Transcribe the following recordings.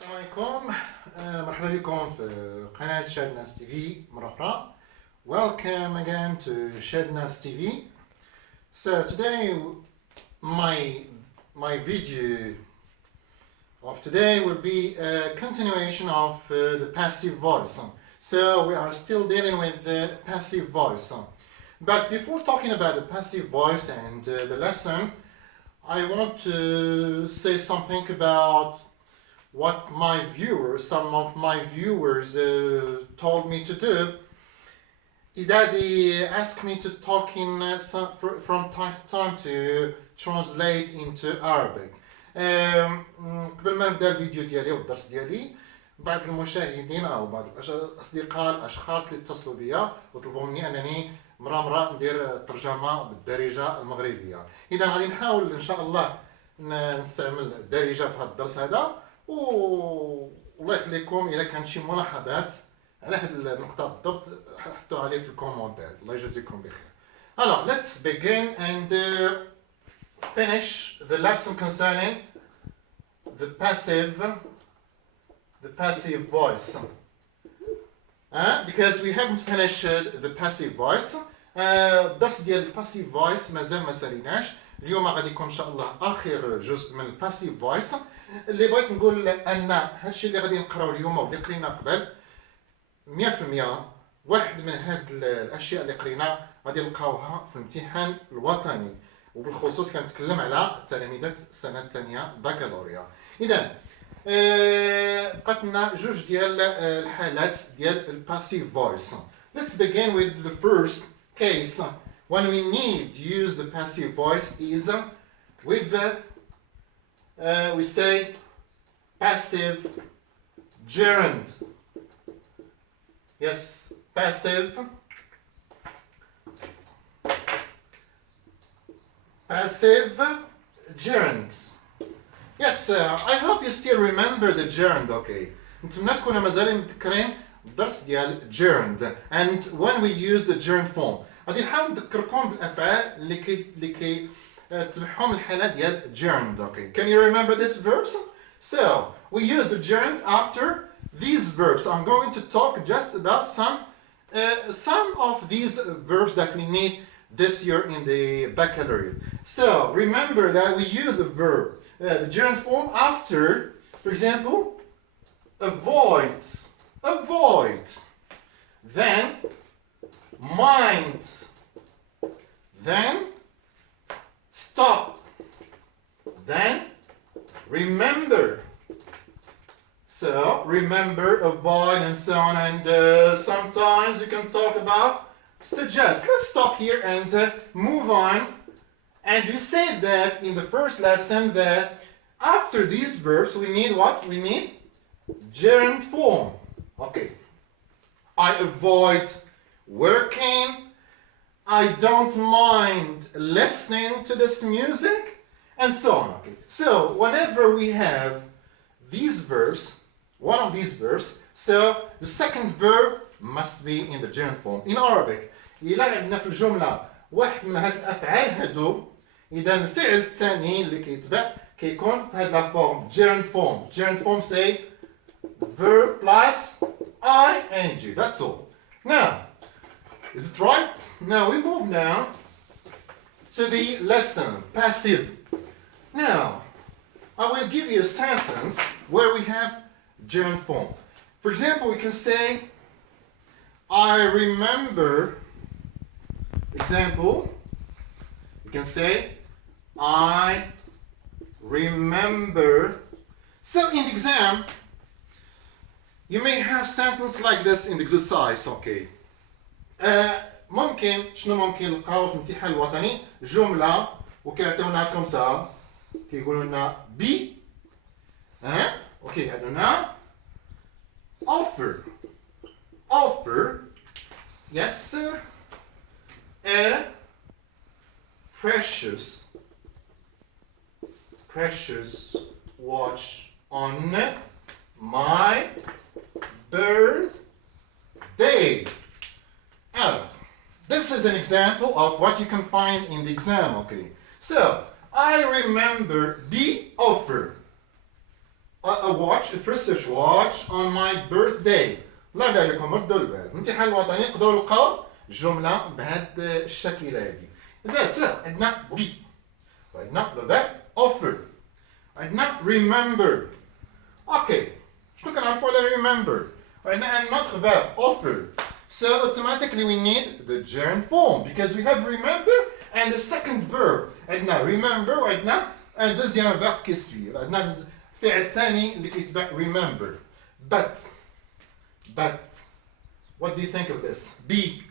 السلام عليكم. مرحبا بكم في قناة ChadNass TV مرة أخرى. Welcome again to ChadNass TV. So today my video of today will be a continuation of the passive voice. So we are still dealing with the passive voice. But before talking about the passive voice and the lesson, I want to say something about what some of my viewers told me to do. They asked me to talk from time to time to translate into Arabic. قبل ما نبدا الفيديو ديالي والدرس ديالي، بعض المشاهدين او بعض الاصدقاء الاشخاص اللي اتصلوا بيا وطلبوا مني انني مرة ندير ترجمة بالدارجة المغربية. اذا غادي نحاول ان شاء الله نستعمل الدارجة في هذا الدرس هذا، والله يخليكم اذا كان شي ملاحظات على هذه النقطة بالضبط حطوها لي في الكومنتات. الله يجازيكم بخير. Alors, let's begin and finish the lesson concerning the passive voice. Because we haven't finished the passive voice. الدرس ديال passive voice مازال ما ساليناش. اليوم غادي يكون ان شاء الله اخر جزء من passive voice. اللي بغيت نقول ان هادشي اللي غادي نقراو اليوم واللي قرينا قبل 100% واحد من هاد الاشياء اللي قرينا غادي نلقاوها في الامتحان الوطني، وبالخصوص كنتكلم على تلاميذ السنه الثانيه بكالوريا. اذا بقات لنا جوج ديال الحالات ديال الباسيف فويس. Let's begin with the first case when we need to use the passive voice is with the we say passive gerund. Yes, passive gerund. Yes, I hope you still remember the gerund. Okay. نتمنى تكونوا مازال متذكرين الدرس ديال gerund. And when we use the gerund form غادي نحاول نذكركم بالافعال اللي كي تبعهم الحالة ديال gerund. Okay. Can you remember this verbs? So we use the gerund after these verbs. I'm going to talk just about some of these verbs that we need this year in the baccalaureate. So remember that we use the verb, the gerund form after, for example, avoid, then mind, then stop, then remember. So remember, avoid, and so on. And sometimes you can talk about suggest. Let's stop here and move on. And we said that in the first lesson that after these verbs we need what? We need gerund form. Okay. I avoid working. I don't mind listening to this music, and so on. Okay. So whenever we have these verbs, one of these verbs, so the second verb must be in the gerund form. In Arabic, إلا عندنا في الجملة واحد من هاد الأفعال هادو، إذا الفعل الثاني اللي كيتبع كيكون في هاد لا فورم gerund form. Gerund form say verb plus ing. That's all. Now, is it right? Now we move now to the lesson passive. Now, I will give you a sentence where we have gerund form. For example, we can say, I remember. Example, you can say, I remember. So in the exam, you may have sentence like this in the exercise. Okay. ممكن ممكن نلقاو في الامتحان الوطني جملة وكيعطيونا كمسا كيقولوا لنا بي وكيعطيونا offer yes a precious watch on my birthday. This is an example of what you can find in the exam. Okay, so I remember the offer. a watch, a precious watch on my birthday. الله يرضى عليكم ردوا البال. الامتحان الوطني نقدروا نلقاو جملة بهذا الشكل هذه. إذا سهل عندنا be وعندنا the verb offer. عندنا remember. Okay. شنو كنعرفوا على remember؟ وعندنا another verb offer. So automatically we need the gerund form because we have remember and the second verb. عندنا remember وعندنا un deuxième verbe qui suit. عندنا الفعل الثاني اللي كيتبع remember. But what do you think of this? Be.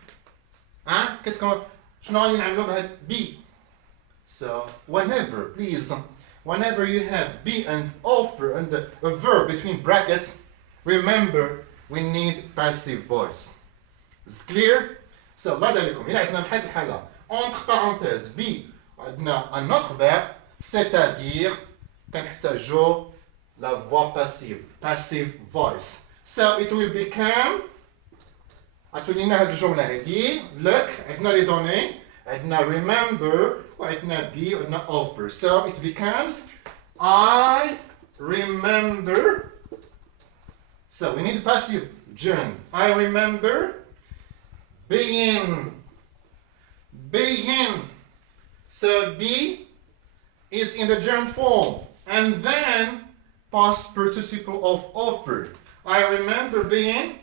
شنو غادي نعملوا بهاد be? So whenever, please, whenever you have be and offer and a verb between brackets, remember we need passive voice. Is it clear? So الله يرضى عليكم. إلا عندنا بحال الحالة entre parenthèses be وعندنا un autre verbe, c'est-à-dire كنحتاجو la voix passive, passive voice. So it will become غتولينا هاد الجملة هادي look عندنا لي دوني عندنا remember وعندنا be وعندنا offer. So it becomes I remember. So we need passive gerund. I remember being. So be is in the gerund form and then past participle of offered. I remember being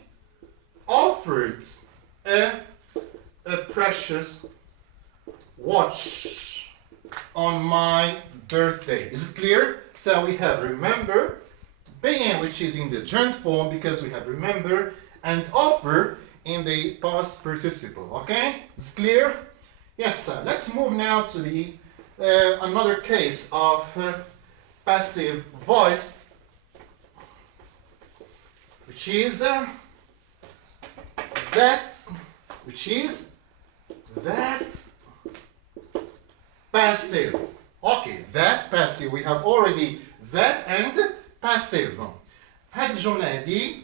offered a precious watch on my birthday. Is it clear? So we have remember, being, which is in the gerund form because we have remember, and offer in the past participle. Okay? Is it clear? Yes, sir. Let's move now to the another case of passive voice, which is that passive. Okay, that passive. We have already that and passive. في هذه الجملة هذه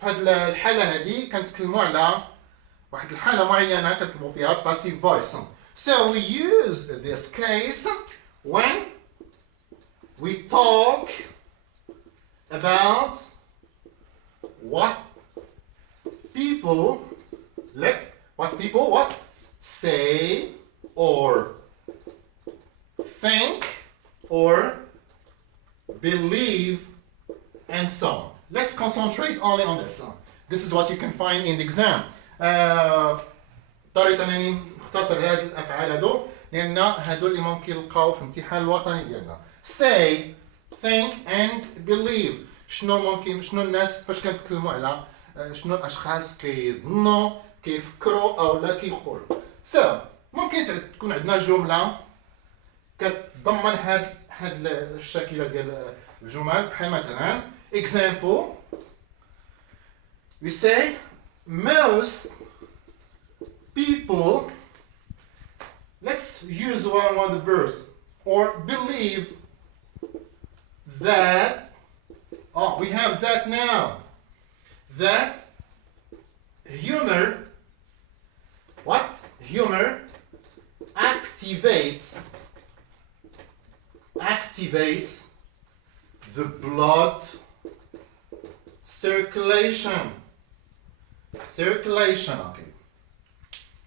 في هذه الحالة هذه كنتكلموا على واحد الحالة معينة كنطلبوا فيها passive voice. So we use this case when we talk about what people say or think or believe and so on. Let's concentrate only on this. This is what you can find in the exam. طريقة أنني نختصر هذه الأفعال هذو لأن هذو اللي ممكن نلقاو في الامتحان الوطني ديالنا. Say, think and believe. شنو الناس فاش كنتكلموا على شنو الأشخاص كيظنوا كيفكروا أو لا كيقولوا. So ممكن تكون عندنا جملة كتضمن هاد الشكل ديال الجمل بحال مثلا example we say most people, let's use one of the verse, or believe that, we have that now, that humor activates the blood circulation. Okay.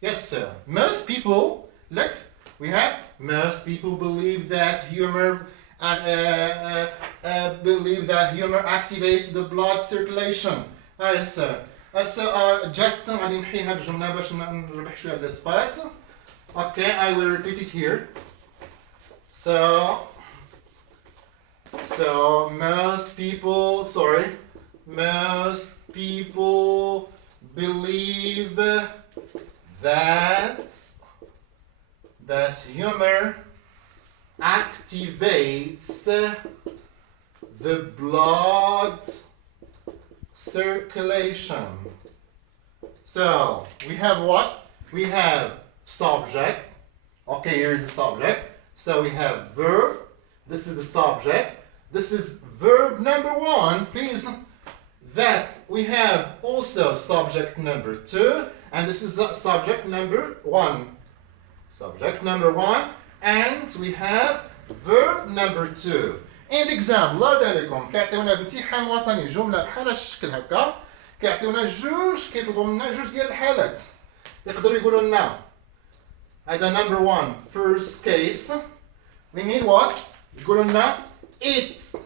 Yes, sir. Most people, look, we have most people believe that humor activates the blood circulation. Yes, sir. So just غادي نحي هاد الجملة باش نربح شوية الاسباس. Okay, I will repeat it here. So most people believe that humor activates the blood circulation. So we have what? We have subject. Okay, here's the subject. So we have verb. This is the subject. This is verb number 1. Please. That we have also subject number 2. And this is subject number 1. Subject number 1. And we have verb number 2. in the exam الله يرضي عليكم كيعطيونا في امتحان وطني جملة بحال الشكل هكا كيعطيونا جوج كيطلبوا منا جوج ديال الحالات يقدروا يقولوا لنا هذا number 1 first case we need what يقولوا لنا it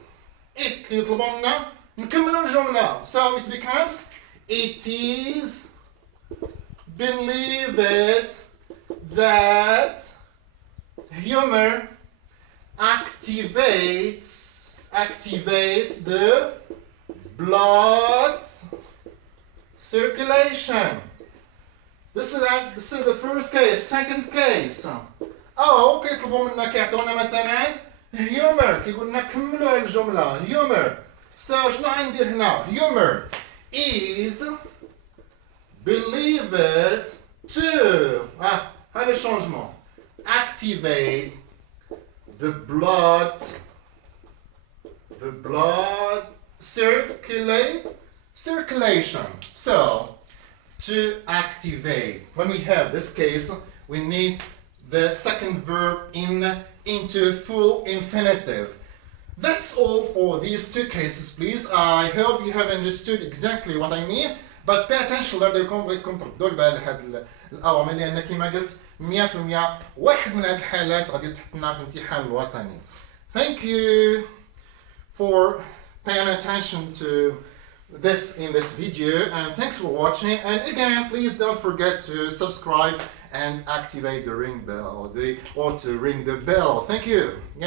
كيطلبوا منا نكملوا الجملة so it becomes it is believed that humor activates the blood circulation. This is the first case. Second case. كيطلبوا منا كيعطونا مثلا humor كيقول لنا كملوا الجملة humor. So شنو غندير هنا؟ humor is believed to هذا الشونجمون activate the blood circulation. So to activate, when we have this case, we need the second verb into full infinitive. That's all for these two cases, please. I hope you have understood exactly what I mean, but pay attention لديكم بغيتكم تردوا البال لهاد الأوامر لأن كما قلت 100% واحد من هاد الحالات غادي تحط لنا في الامتحان الوطني. Thank you for paying attention to this in this video, and thanks for watching. And again, please don't forget to subscribe and activate the ring bell or to ring the bell. Thank you.